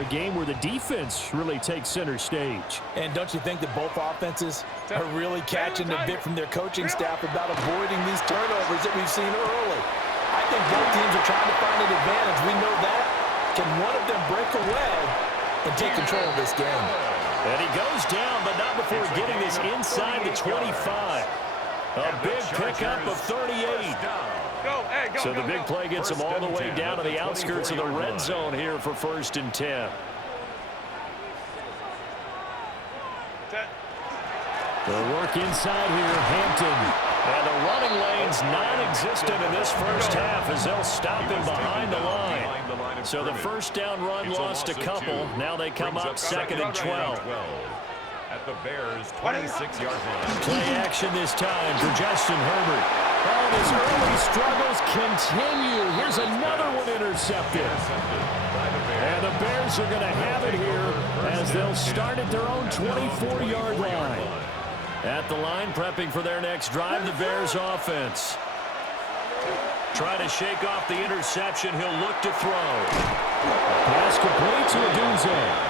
for a game where the defense really takes center stage. And don't you think that both offenses are really catching a bit from their coaching staff about avoiding these turnovers that we've seen early? I think both teams are trying to find an advantage. We know that. Can one of them break away and take control of this game? And he goes down, but not before getting this inside the 25. A big pickup of 38. So the big play gets him all the way down to the outskirts of the red zone here for 1st and 10. They'll work inside here, Hampton. And the running lane's non-existent in this first half as they'll stop him behind the line. So the first down run lost a couple. Now they come up 2nd and 12. At the Bears' 26-yard line. Play action this time for Justin Herbert. And his early struggles continue. Here's another one intercepted. And the Bears are going to have it here as they'll start at their own 24-yard line. At the line, prepping for their next drive, the Bears offense. Trying to shake off the interception. He'll look to throw. Pass complete to Adunze.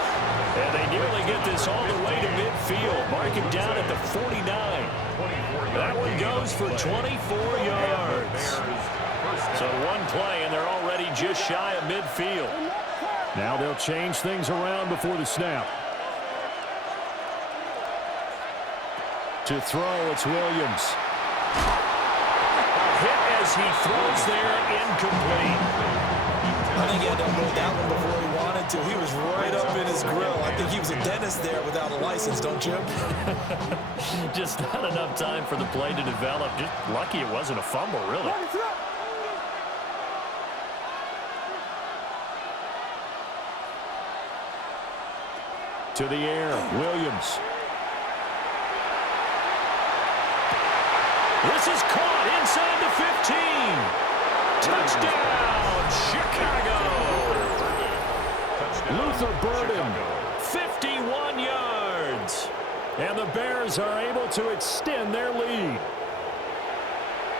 And they nearly get this all the way to midfield. Mark it down at the 49. That one goes for 24 yards. So one play, and they're already just shy of midfield. Now they'll change things around before the snap. To throw, it's Williams. Hit as he throws there, incomplete. I think he had to unload that one before he wanted to. He was right up in his grill. I think he was a dentist there without a license, don't you? Just not enough time for the play to develop. Just lucky it wasn't a fumble, really. To the air, Williams. This is caught inside the 15. Touchdown, Chicago. Luther Burden, 51 yards. And the Bears are able to extend their lead.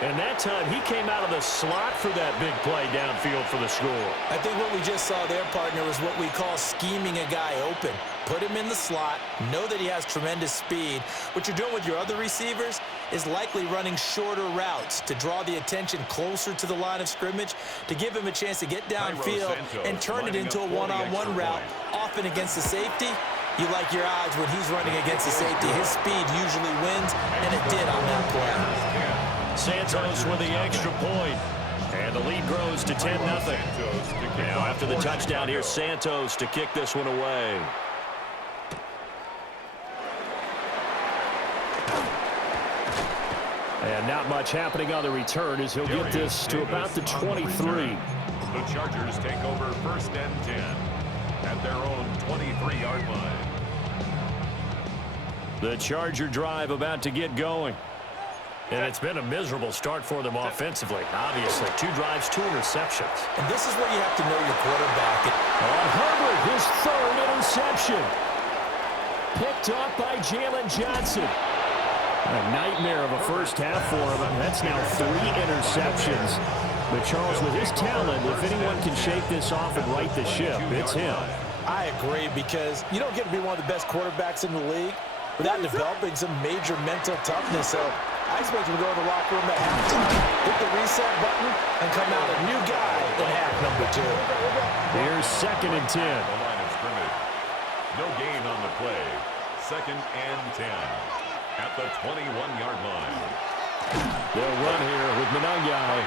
And that time, he came out of the slot for that big play downfield for the score. I think what we just saw there, partner, is what we call scheming a guy open. Put him in the slot, know that he has tremendous speed. What you're doing with your other receivers is likely running shorter routes to draw the attention closer to the line of scrimmage, to give him a chance to get downfield and turn it into a one-on-one route. Often against the safety, you like your odds when he's running against the safety. His speed usually wins, and it did on that play. Santos with the extra point. And the lead grows to 10-0. Now after the touchdown, here's Santos to kick this one away. And not much happening on the return as he'll get this to about the 23. The Chargers take over 1st and 10 at their own 23-yard line. The Charger drive about to get going. And it's been a miserable start for them offensively. Obviously, 2 drives, 2 interceptions. And this is where you have to know your quarterback. On Herbert, his 3rd interception. Picked off by Jalen Johnson. A nightmare of a first half for him. That's now 3 interceptions. But Charles, with his talent, if anyone can shake this off and right the ship, it's him. I agree, because you don't get to be one of the best quarterbacks in the league without developing some major mental toughness. So I expect him to go to the locker room at halftime, hit the reset button, and come out a new guy in half number 2. Here's 2nd and 10. The line of scrimmage. No gain on the play. 2nd and 10 at the 21-yard line. They'll run here with Monangai.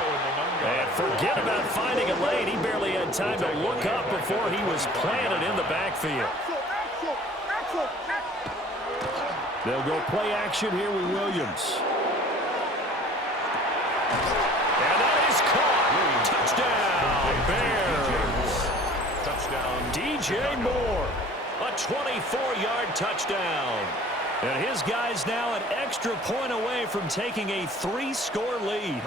And forget about finding a lane. He barely had time to look up before he was planted in the backfield. They'll go play action here with Williams. And that is caught. Touchdown, Bears. DJ Moore. A 24-yard touchdown. And his guy's now an extra point away from taking a 3-score lead.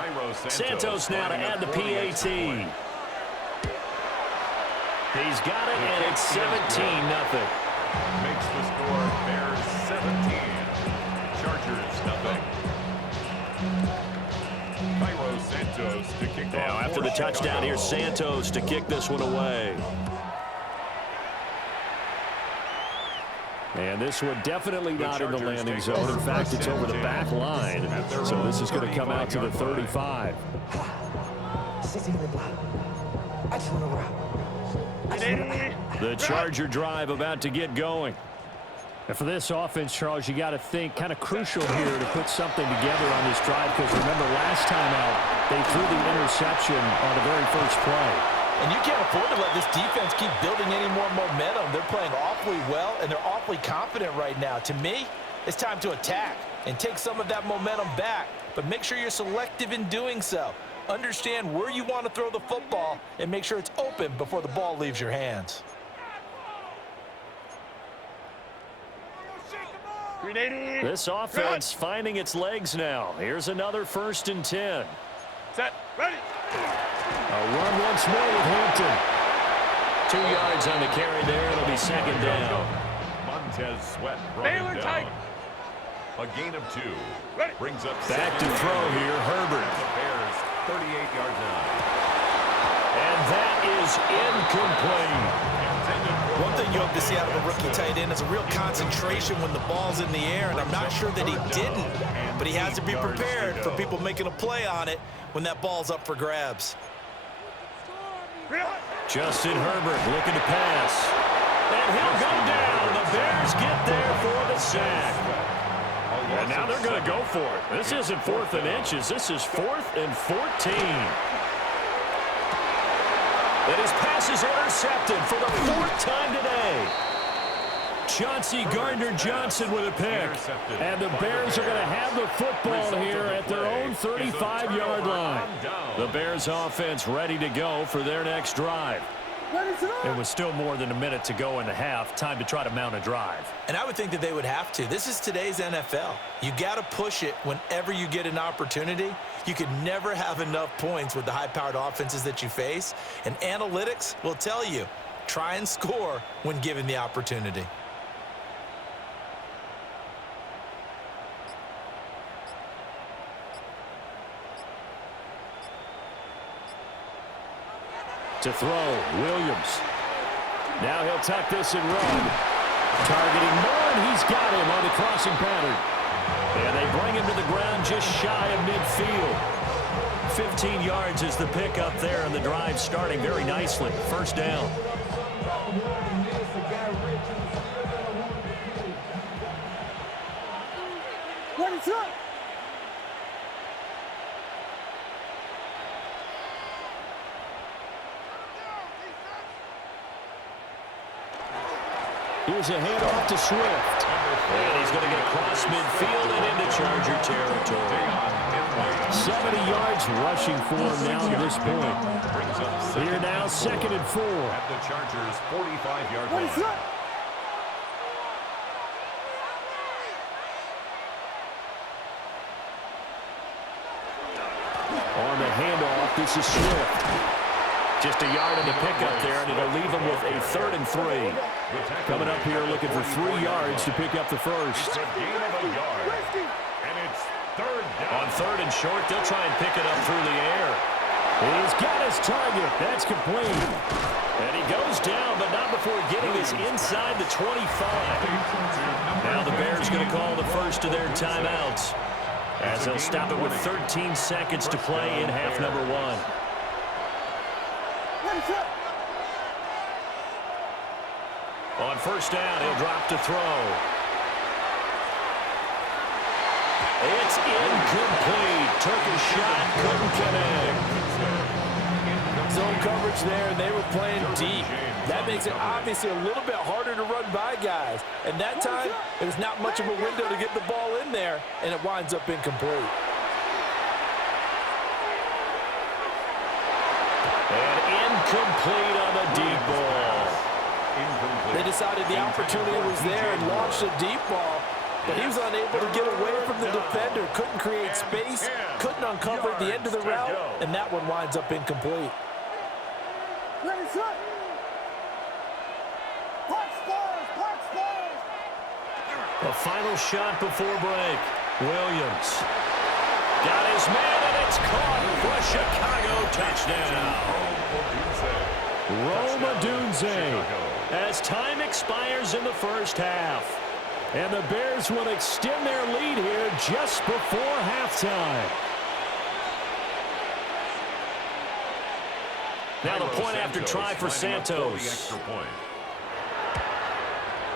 Santos now to add the PAT. He's got it, and it's 17-0. Makes the score Bears 17. Chargers nothing. Cairo Santos to kick off. Now after the touchdown, here's Santos to kick this one away. And this one definitely not in the landing zone. In fact, it's over the back line. So this is going to come out to the 35. The Charger drive about to get going. And for this offense, Charles, you got to think kind of crucial here to put something together on this drive, because remember last time out, they threw the interception on the very first play. And you can't afford to let this defense keep building any more momentum. They're playing awfully well, and they're awfully confident right now. To me, it's time to attack and take some of that momentum back, but make sure you're selective in doing so. Understand where you want to throw the football and make sure it's open before the ball leaves your hands. This offense finding its legs now. Here's another 1st and 10. Set. Ready. A run once more with Hampton. 2 yards on the carry there. It'll be 2nd down. Montez Sweat brought him down. Tight. A gain of 2. Ready. Brings up Back to throw here, Herbert. The Bears 38-yard line. And that is incomplete. One thing you hope to see out of a rookie tight end is a real concentration when the ball's in the air, and I'm not sure that he didn't, but he has to be prepared for people making a play on it when that ball's up for grabs. Justin Herbert looking to pass. And he'll go down. The Bears get there for the sack. And now they're going to go for it. This isn't 4th and inches. This is 4th and 14. And his pass is intercepted for the 4th time today. Chauncey Gardner-Johnson with a pick. And the Bears are going to have the football here at their own 35-yard line. The Bears offense ready to go for their next drive. It was still more than a minute to go in the half. Time to try to mount a drive. And I would think that they would have to. This is today's NFL. You got to push it whenever you get an opportunity. You can never have enough points with the high-powered offenses that you face. And analytics will tell you, try and score when given the opportunity. To throw, Williams. Now he'll tuck this and run. Targeting Moore, and he's got him on the crossing pattern. And they bring him to the ground just shy of midfield. 15 yards is the pickup there, and the drive starting very nicely. 1st down. What is up? Here's a handoff to Swift. And he's going to get across midfield and into Charger territory. 70 yards rushing for him now to this point. Here now, 2nd and 4. At the Chargers' 45-yard line. On the handoff, this is Swift. Just a yard on the pickup there, and it'll leave him with a 3rd and 3. Coming up here looking for 3 yards to pick up the first. It's a gain of a yard. And it's 3rd down. On 3rd and short, they'll try and pick it up through the air. He's got his target. That's complete. And he goes down, but not before getting us inside the 25. Now the Bears going to call the first of their timeouts, as they'll stop it with 13 seconds to play in half number 1. On 1st down, he'll drop to throw. It's incomplete. Took a shot, couldn't connect. Zone coverage there, and they were playing deep. That makes it obviously a little bit harder to run by guys. And that time, there's not much of a window to get the ball in there, and it winds up incomplete. And incomplete on the deep ball. They decided the opportunity was there and launched a deep ball, but he was unable to get away from the defender, couldn't create space, couldn't uncover the end of the route, and that one winds up incomplete. The final shot before break. Williams got his man, and it's caught for a Chicago touchdown. Rome Odunze, as time expires in the first half. And the Bears will extend their lead here just before halftime. Now the point after try for Santos.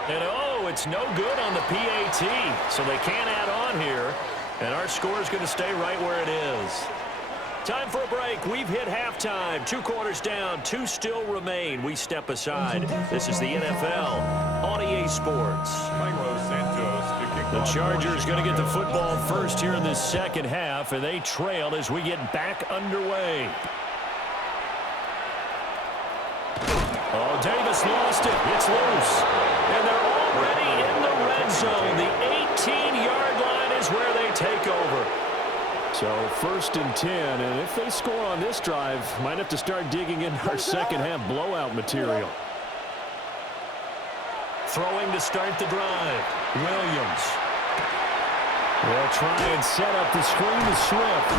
And oh, it's no good on the PAT. So they can't add on here. And our score is going to stay right where it is. Time for a break. We've hit halftime. 2 quarters down. 2 still remain. We step aside. This is the NFL on EA Sports. The Chargers going to get the football first here in this second half, and they trail as we get back underway. Oh, Davis lost it. It's loose. And they're already in the red zone. The 18-yard line is where they take over. So 1st and 10, and if they score on this drive, might have to start digging in our second half blowout material. Throwing to start the drive. Williams. They'll try and set up the screen to Swift.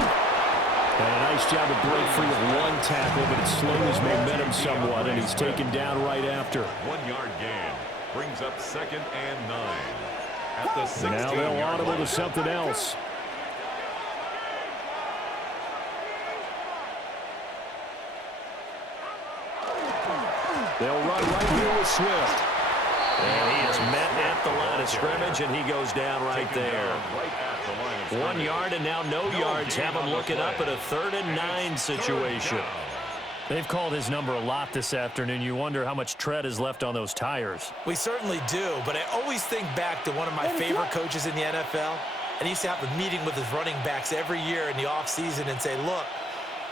And a nice job to break free with 1 tackle, but it slowed his momentum somewhat, and he's taken down right after. 1-yard gain brings up 2nd and 9. At the 16-yard line. Now they'll audible to something else. They'll run right here with Swift. And he is met at the line of scrimmage, and he goes down right there. 1 yard and now no yards. Have him looking up at a 3rd and 9 situation. They've called his number a lot this afternoon. You wonder how much tread is left on those tires. We certainly do, but I always think back to one of my favorite coaches in the NFL, and he used to have a meeting with his running backs every year in the offseason and say, look,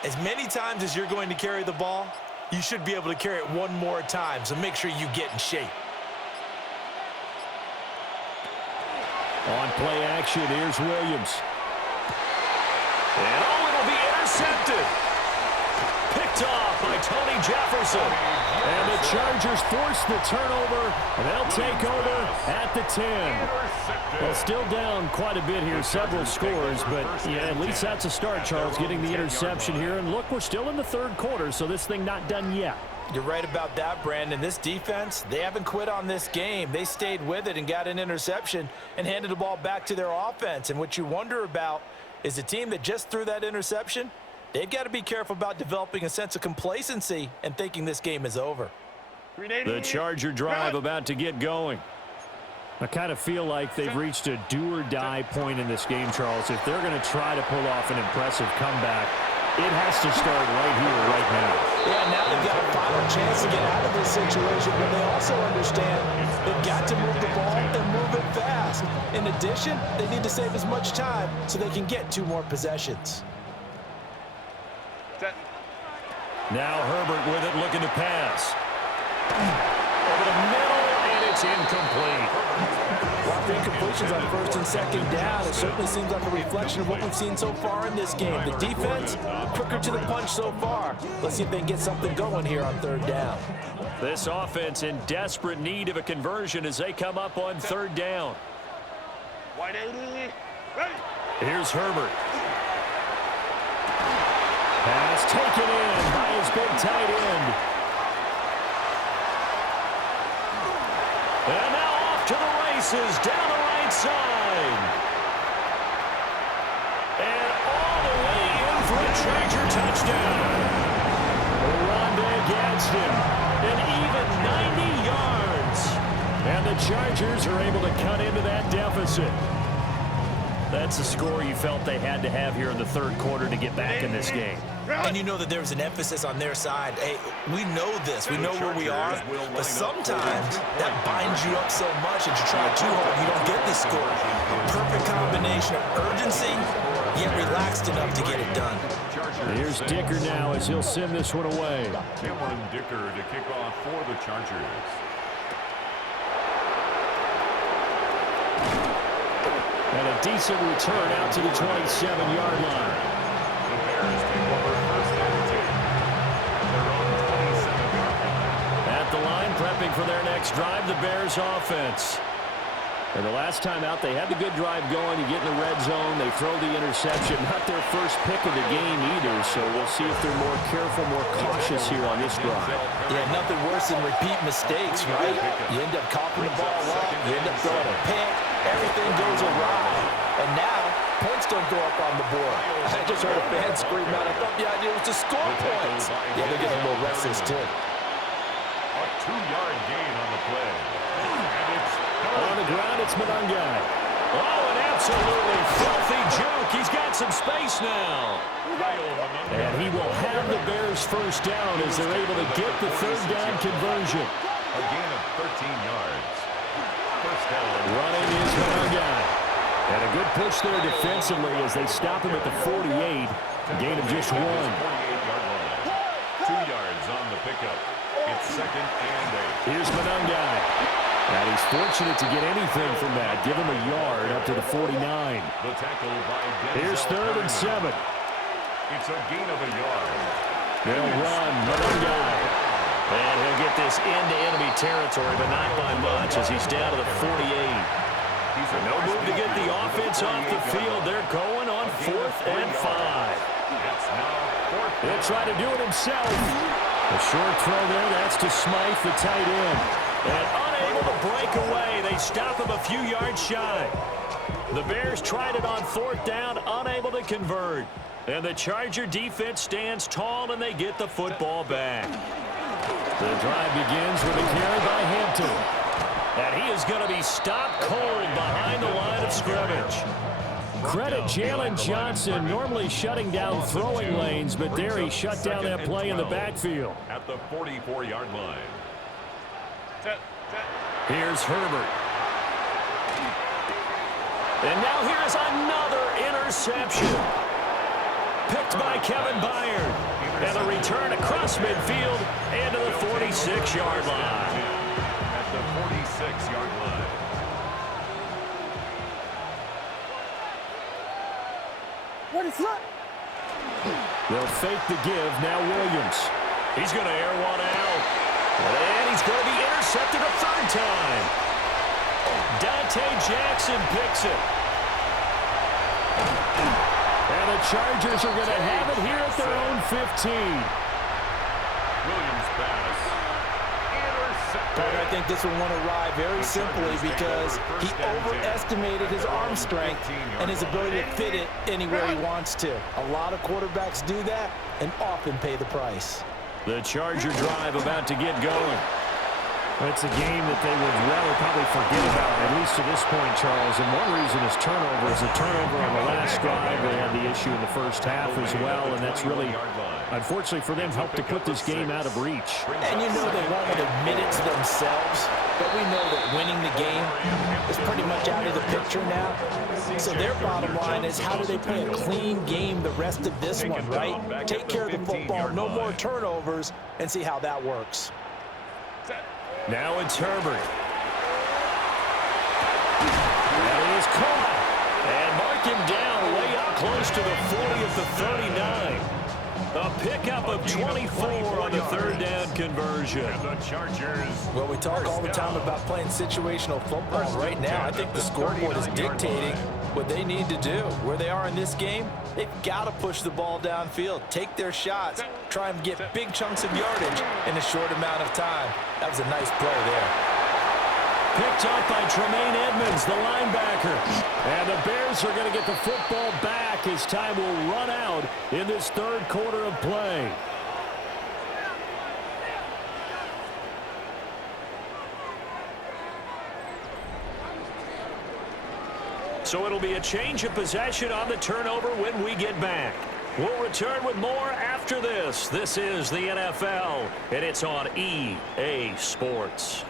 as many times as you're going to carry the ball, you should be able to carry it 1 more time, so make sure you get in shape. On play action, here's Williams. And oh, it'll be intercepted. Picked off by Tony Jefferson. And the Chargers force the turnover, and they'll take over at the 10. Well, still down quite a bit here, several scores, but yeah, at least that's a start, Charles, getting the interception here. And look, we're still in the 3rd quarter, so this thing not done yet. You're right about that, Brandon. This defense, they haven't quit on this game. They stayed with it and got an interception and handed the ball back to their offense. And what you wonder about is the team that just threw that interception, they've got to be careful about developing a sense of complacency and thinking this game is over. The Charger drive about to get going. I kind of feel like they've reached a do-or-die point in this game, Charles. If they're going to try to pull off an impressive comeback, it has to start right here, right now. Yeah, now they've got a final chance to get out of this situation, but they also understand they've got to move the ball and move it fast. In addition, they need to save as much time so they can get 2 more possessions. Now Herbert with it, looking to pass. Over the middle, and it's incomplete. Well, incompletions on 1st and 2nd down. It certainly seems like a reflection of what we've seen so far in this game. The defense, quicker to the punch so far. Let's see if they can get something going here on 3rd down. This offense in desperate need of a conversion as they come up on 3rd down. Here's Herbert. Pass taken in by his big tight end. And now off to the races down the right side. And all the way in for a Charger touchdown. Rondé Gadsden, an even 90 yards. And the Chargers are able to cut into that deficit. That's a score you felt they had to have here in the 3rd quarter to get back in this game. And you know that there was an emphasis on their side. Hey, we know this. We know where we are. But sometimes that binds you up so much that you try too hard, you don't get the score. A perfect combination of urgency, yet relaxed enough to get it done. Here's Dicker now as he'll send this one away. Cameron Dicker to kick off for the Chargers. And a decent return out to the 27-yard line. The Bears take over 1st and 10. Their own 27-yard line. At the line, prepping for their next drive, the Bears offense. And the last time out, they had the good drive going. You get in the red zone, they throw the interception. Not their first pick of the game either, so we'll see if they're more careful, more cautious here on this drive. Yeah, nothing worse than repeat mistakes, right? You end up coughing the ball up, you end up throwing a pick, everything goes awry. And now, points don't go up on the board. I just heard a fan scream out. I thought the idea was to score points. Yeah, they're getting a little restless, too. A 2-yard gain on the play. And it's On the ground, it's Monangai. Oh, an absolutely filthy juke. He's got some space now. And he will have the Bears first down as they're able to get the third down conversion. a gain of 13 yards. First down. Running is Monangai. And a good push there defensively as they stop him at the 48. Gain of just 1. 48-yard line. 2 yards on the pickup. It's 2nd and 8. Here's Monangai. And he's fortunate to get anything from that. Give him a yard up to the 49. The tackle by Denzel. Here's 3rd and 7. It's a gain of a yard. They'll run Monangai. And he'll get this into enemy territory, but not by much as he's down to the 48. No move to get the offense off the field. They're going on 4th and 5. It's now 4th. He'll try to do it himself. A short throw there. That's to Smythe, the tight end. And unable to break away. They stop him a few yards shy. The Bears tried it on 4th down, unable to convert. And the Charger defense stands tall, and they get the football back. The drive begins with a carry by Hampton. And he is going to be stopped cold behind the line of scrimmage. Credit Jalen Johnson, normally shutting down throwing lanes, but there he shut down that play in the backfield. At the 44-yard line. Here's Herbert. And now here's another interception. Picked by Kevin Byard. And a return across midfield and to the 46-yard line. At the 46-yard line. What is that? They'll fake the give. Now Williams. He's going to air one out. And he's going to be intercepted a 3rd time. Dante Jackson picks it. And the Chargers are going to have it here at their own 15. Williams pass. But I think this one won't arrive very simply because he overestimated his arm strength and his ability to fit it anywhere he wants to. A lot of quarterbacks do that and often pay the price. The Charger drive about to get going. It's a game that they would rather probably forget about, at least to this point, Charles. And one reason is turnovers. A turnover on the last drive. They had the issue in the first half as well, and that's really, unfortunately for them, helped to put this game out of reach. And you know they won't admit it to themselves, but we know that winning the game is pretty much out of the picture now. So their bottom line is how do they play a clean game the rest of this one, right? Take care of the football, no more turnovers, and see how that works. Now it's Herbert. That is caught. And mark him down way up close to the 40 of the 39. A pickup of 24 on the 3rd down conversion. And the Chargers. Well, we talk all the time about playing situational football. Right now, I think the scoreboard is dictating what they need to do. Where they are in this game, they've got to push the ball downfield, take their shots, try and get big chunks of yardage in a short amount of time. That was a nice play there. Picked up by Tremaine Edmonds, the linebacker. And the Bears are going to get the football back as time will run out in this 3rd quarter of play. So it'll be a change of possession on the turnover when we get back. We'll return with more after this. This is the NFL, and it's on EA Sports.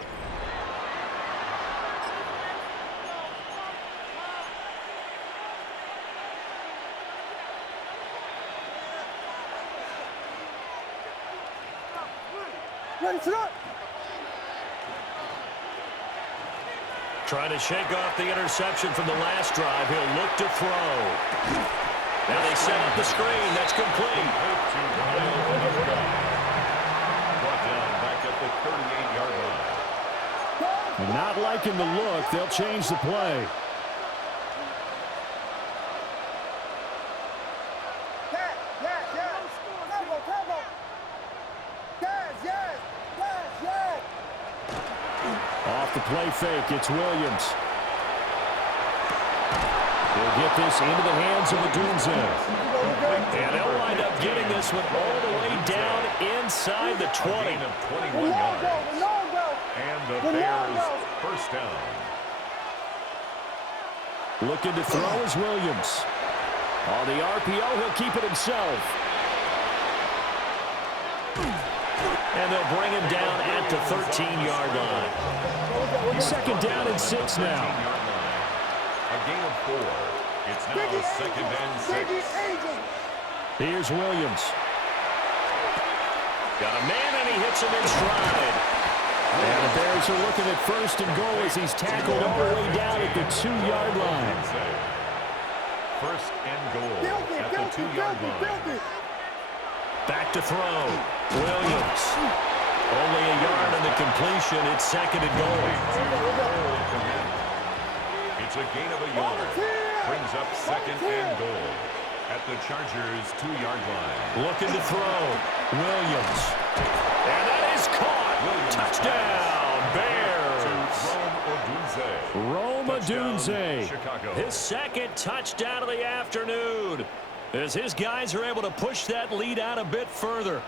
Ready, set. Trying to shake off the interception from the last drive. He'll look to throw. Now they set up the screen. That's complete. Brought down back at the 38-yard line. Not liking the look. They'll change the play. Off the play fake, it's Williams. He'll get this into the hands of Odunze. And they'll wind up getting this one all the way down inside the 20. Of 21 yards. And the Bears first down. Looking to throw is Williams. On the RPO, he'll keep it himself. And they'll bring him down at the 13-yard line. Second down and 6 now. A gain of 4. It's now second and 6. Here's Williams. Got a man, and he hits him in stride. And the Bears are looking at first and goal as he's tackled all the way down at the 2-yard line. First and goal at the 2-yard line. Back to throw. Williams. Only a yard on the completion. It's second and goal. It's a gain of a yard. Brings up second and goal at the Chargers' 2-yard line. Looking to throw. Williams. And that is caught. Williams. Touchdown, Bears. Rome Odunze. Chicago. His second touchdown of the afternoon, as his guys are able to push that lead out a bit further.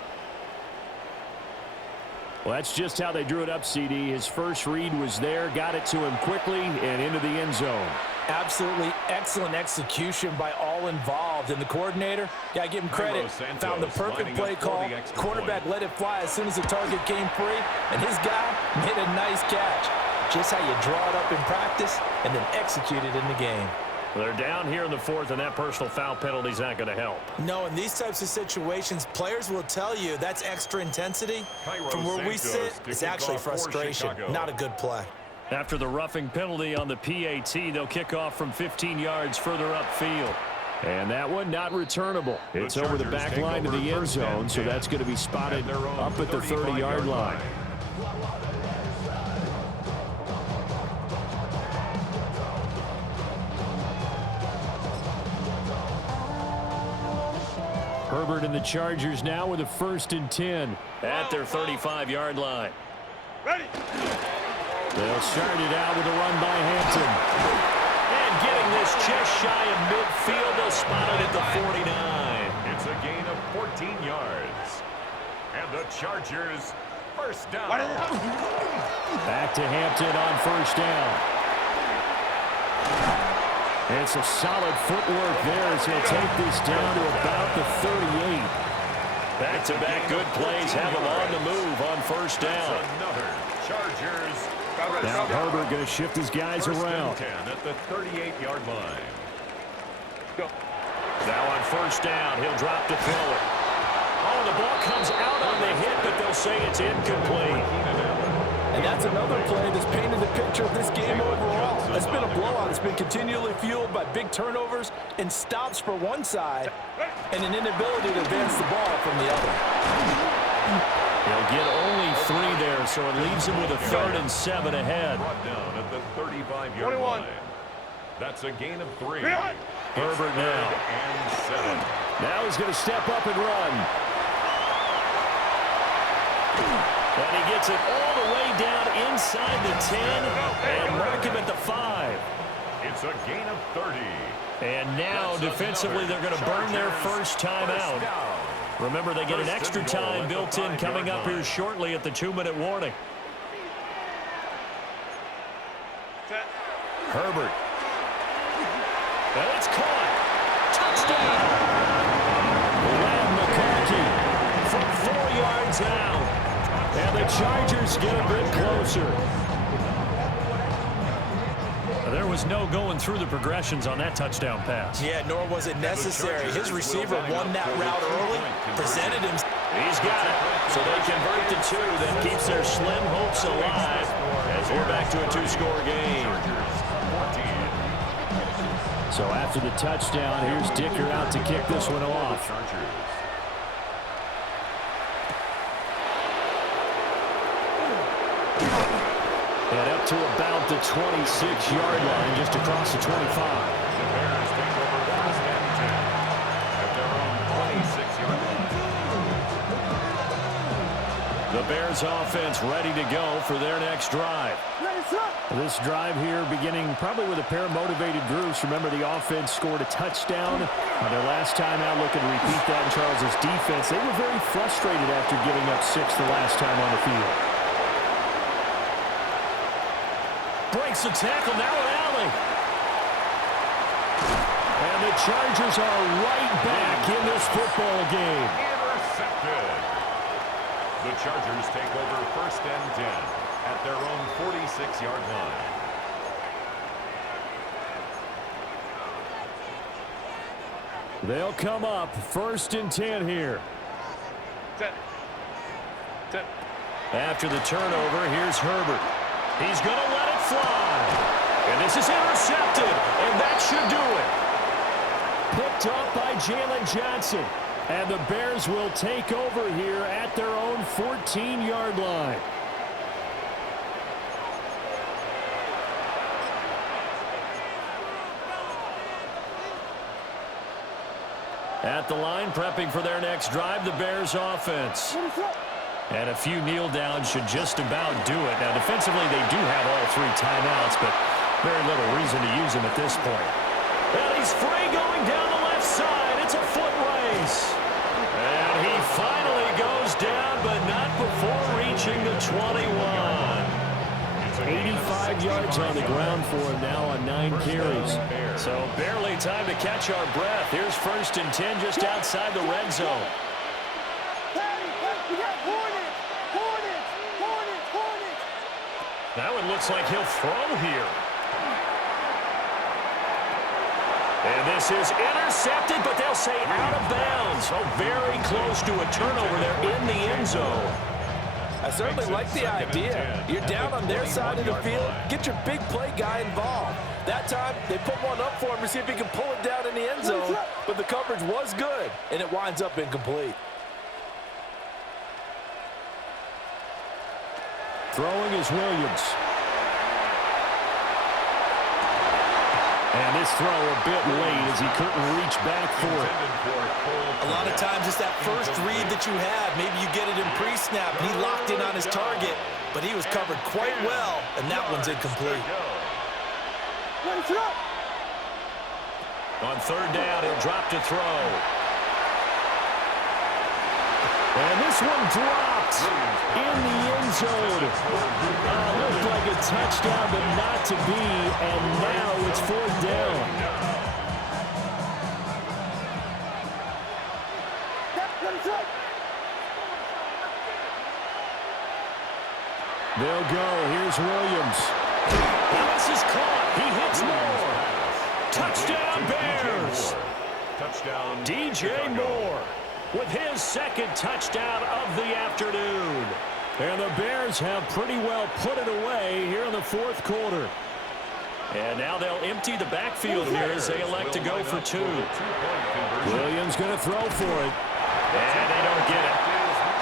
Well, that's just how they drew it up, CD. His first read was there, got it to him quickly, and into the end zone. Absolutely excellent execution by all involved. And the coordinator, got to give him credit, found the perfect play call. Quarterback let it fly as soon as the target came free, and his guy made a nice catch. Just how you draw it up in practice and then execute it in the game. Well, they're down here in the fourth, and that personal foul penalty is not going to help. No, in these types of situations, players will tell you that's extra intensity. From where we sit, it's actually frustration, not a good play. After the roughing penalty on the PAT, they'll kick off from 15 yards further upfield. And that one not returnable. It's over the back line to the end zone, so that's going to be spotted up at the 30-yard line. Herbert and the Chargers now with a 1st and 10 at their 35-yard line. Ready. They'll start it out with a run by Hampton. And getting this just shy of midfield, they'll spot it at the 49. It's a gain of 14 yards. And the Chargers first down. Back to Hampton on 1st down. And some solid footwork there as he'll take this down to about the 38. Back-to-back good plays have him on the move on 1st down. Another Chargers. Now Herbert going to shift his guys around. 10 at the 38-yard line. Now on 1st down, he'll drop to throw it. Oh, the ball comes out on the hit, but they'll say it's incomplete. And that's another play that's painted the picture of this game overall. It's been a blowout. It's been continually fueled by big turnovers and stops for one side and an inability to advance the ball from the other. He'll get only 3 there, so it leaves him with a 3rd and 7 ahead. Brought down at the 35-yard line. That's a gain of 3. Herbert now. And 7. Now he's going to step up and run. And he gets it all the way down inside the 10 and mark him at the 5. It's a gain of 30. And now defensively they're going to burn their first time out. Remember, they get an extra time built in coming up here shortly at the 2-minute warning. Herbert. And it's caught. Touchdown. Lamb McConkey from 4 yards out. And the Chargers get a bit closer. There was no going through the progressions on that touchdown pass. Yeah, nor was it necessary. His receiver won that route early, presented him. He's got it. So they convert the 2. That keeps their slim hopes alive as we're back to a 2-score game. So after the touchdown, here's Dicker out to kick this one off. And up to about the 26-yard line, just across the 25. The Bears take over first and 10 at their own 26-yard line. The Bears offense ready to go for their next drive. This drive here beginning probably with a pair of motivated groups. Remember, the offense scored a touchdown on their last time out. Looking to repeat that in Charles's defense. They were very frustrated after giving up 6 the last time on the field. Breaks the tackle, now an alley. And the Chargers are right back in this football game. Intercepted. The Chargers take over first and 10 at their own 46-yard line. They'll come up first and 10 here. After the turnover, here's Herbert. He's going to let it fly. And this is intercepted. And that should do it. Picked up by Jalen Johnson. And the Bears will take over here at their own 14-yard line. At the line, prepping for their next drive, the Bears offense. And a few kneel downs should just about do it. Now, defensively, they do have all 3 timeouts, but very little reason to use them at this point. And he's free going down the left side. It's a foot race. And he finally goes down, but not before reaching the 21. 85 yards on the ground for him now on 9 carries. So barely time to catch our breath. Here's first and 10 just outside the red zone. That one looks like he'll throw here. And this is intercepted, but they'll say out of bounds. Oh, very close to a turnover there in the end zone. I certainly like the idea. You're down on their side of the field. Get your big play guy involved. That time, they put one up for him to see if he can pull it down in the end zone. But the coverage was good, and it winds up incomplete. Throwing is Williams. And this throw a bit late as he couldn't reach back for it. A lot of times it's that first read that you have. Maybe you get it in pre-snap. He locked in on his target, but he was covered quite well, and that one's incomplete. On third down, he'll drop to throw. And this one dropped in the end zone. Looked like a touchdown, but not to be. And now it's fourth down. They'll go. Here's Williams. And this is caught. He hits Moore. Touchdown, Bears. Touchdown, DJ Moore with his second touchdown of the afternoon. And the Bears have pretty well put it away here in the fourth quarter. And now they'll empty the backfield here as they elect to go for 2. Williams going to throw for it. And they don't get it.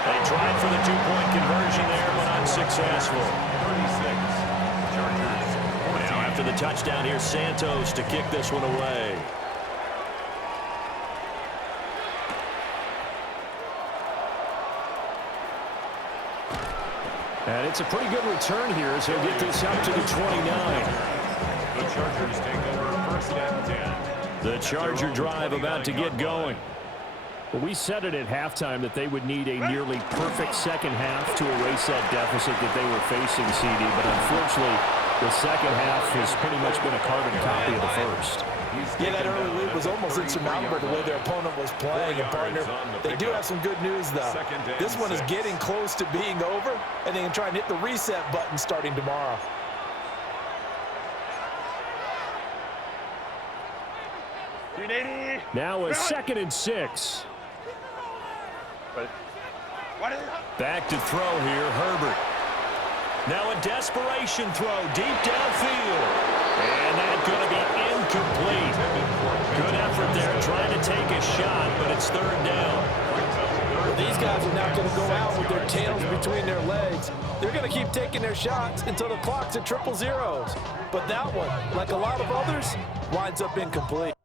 They tried for the 2-point conversion there, but unsuccessful. 36. Chargers. Now after the touchdown, here's Santos to kick this one away. And it's a pretty good return here as he'll get this up to the 29. The Chargers take over first and 10. The Charger drive about to get going. Well, we said it at halftime that they would need a nearly perfect second half to erase that deficit that they were facing, CD. But unfortunately, the second half has pretty much been a carbon copy of the first. Yeah, that early lead was almost insurmountable the way their opponent was playing. And, partner, they do have some good news, though. This one is getting close to being over, and they can try and hit the reset button starting tomorrow. Now a 2nd and 6. Back to throw here, Herbert. Now a desperation throw deep downfield. And that's going to be incomplete. Good effort there trying to take a shot, but it's third down. Well, these guys are not going to go out with their tails between their legs. They're going to keep taking their shots until the clock's at 0-0. But that one, like a lot of others, winds up incomplete.